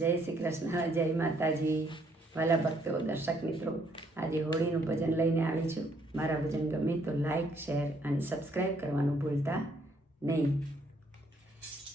જય શ્રી કૃષ્ણ, જય માતાજી, વાલા ભક્તો, દર્શક મિત્રો. આજે હોળીનું ભજન લઈને આવી છું. મારા ભજન ગમે તો લાઈક, શેર અને સબસ્ક્રાઈબ કરવાનું ભૂલતા નહીં.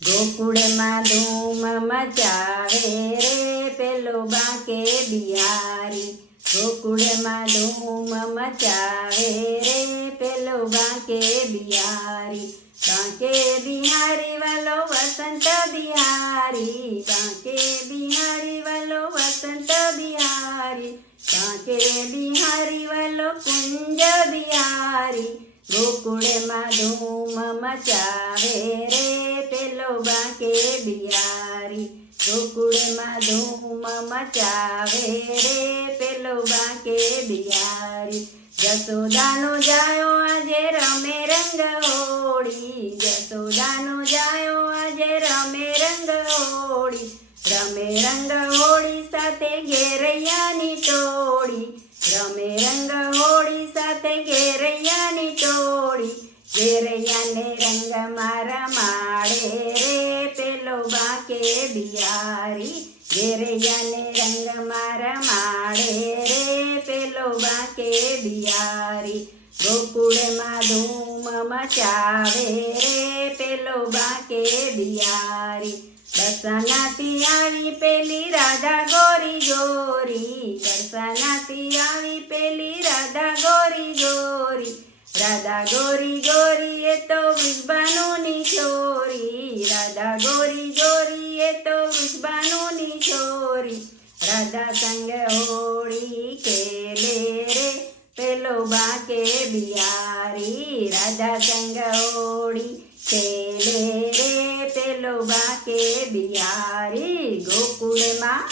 ગોકુળમાં ધૂમ મચાવે રે પેલો બાંકે બિહારી. ગોકુળમાં ધૂમ મચાવે રે પેલો બાંકે બિહારી. બાંકે બિહારી વાલો વસંત બિહારી. બાંકે બિહારી વાલો વસંત બિહારી. બાંકે બિહારી વાલો કુંજ બિહારી. ગોકુળમાં ધૂમ મચાવે રે પેલો બાંકે બિહારી. ગોકુળમાં ધૂમ મચાવે રે પેલો બાંકે બિહારી. જસોદાનો જાયો આજે રમે રંગ હોળી. જસોદાનો જાયો આજે રમે રંગ હોળી. રમે રંગ હોળી સાથે ઘેરૈયાની ટોળી. રમે રંગ હોળી સાથે ઘેરૈયાની ટોળી. ઘેરૈયાને રંગમાં રમાડે રે પેલો બાંકે બિહારી. ઘેરૈયાને રંગમાં રમાડે રે પેલો બાંકે બિહારી. ગોકુળમાં ધૂમ મચાવે રે પેલો બાંકે બિહારી. બરસાનાથી આવી પેલી રાધા ગોરી ગોરી. બરસાનાથી આવી પેલી રાધા ગોરી ગોરી. રાધા ગોરી ગોરી એ તો વૃષભાનુની છોરી. રાધા ગોરી ગોરી એ તો વૃષભાનુની છોરી. રાધા સંગ હોળી ખેલે રે પેલો બાંકે બિહારી. રાધા સંગ હોળી ખેલે રે પેલો બાંકે બિહારી. ગોકુળમાં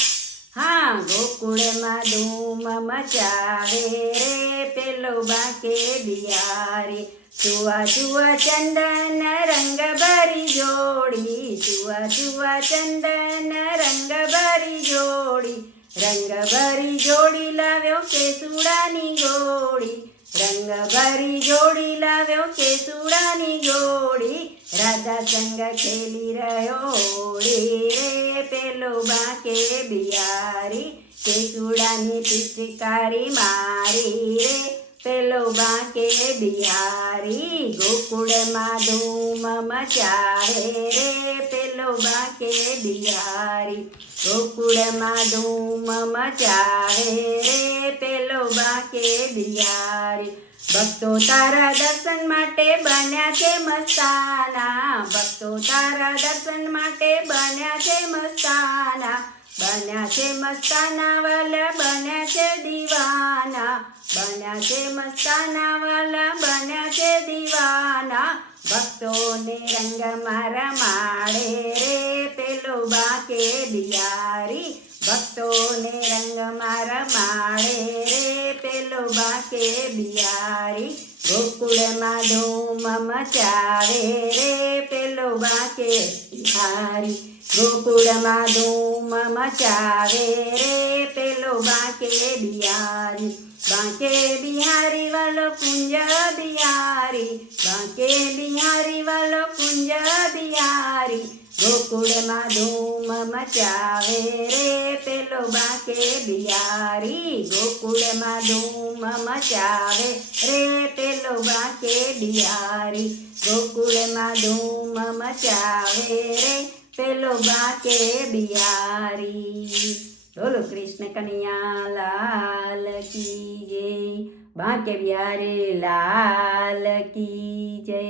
ધૂમ મચાવે રે પેલો બાંકે બિહારી. ચુઆ ચુઆ ચંદન રંગ ભરી જોડી. ચુઆ ચુઆ ચંદન રંગ ભરી જોડી. રંગ ભરી જોડી લાવ્યો કેસુડાની ગોળી. રંગ ભરી જોડી લાવ્યો કેસુડાની ગોળી. રાધા સંગ ખેલી રહ્યો હોળી રે પેલો બાંકે બિહારી. કેસુડાની પિચકારી મારી રે પેલો બાંકે બિહારી. ગોકુળમાં ધૂમ મચાવે રે પેલો બાંકે બિહારી. ગોકુળમાં ધૂમ મચાવે રે પેલો બાંકે બિહારી. ભક્તો તારા દર્શન માટે બન્યા છે મસ્તાના. ભક્તો તારા દર્શન માટે બન્યા છે મસ્તાના. બન્યા છે મસ્તાના વાલા બન્યા છે દીવાના. બન્યા છે મસ્તાના વાલા બન્યા છે દીવાના. ભક્તોને રંગમાં રમાડે રે પેલો બાંકે બિહારી. ભક્તોને રંગમાં રમાડે રે પેલો બાંકે બિહારી. ગોકુળમાં ધૂમ મચાવે રે પેલો બાંકે બિહારી. ગોકુળમાં ધૂમ મચાવે રે પેલો બાંકે બિહારી. બાંકે બિહારી વાલો કુંજ બિહારી. બાંકે બિહારી વાલો કુંજ બિહારી. ગોકુળમાં ધૂમ મચાવે રે પેલો બાંકે બિહારી. ગોકુળમાં ધૂમ મચાવે રે પેલો બાંકે બિહારી. ગોકુળમાં ધૂમ મચાવે રે પેલો બાંકે બિહારી. બોલો કૃષ્ણ કનૈયા લાલ કી જય. બાંકે બિહારી લાલ કી જય.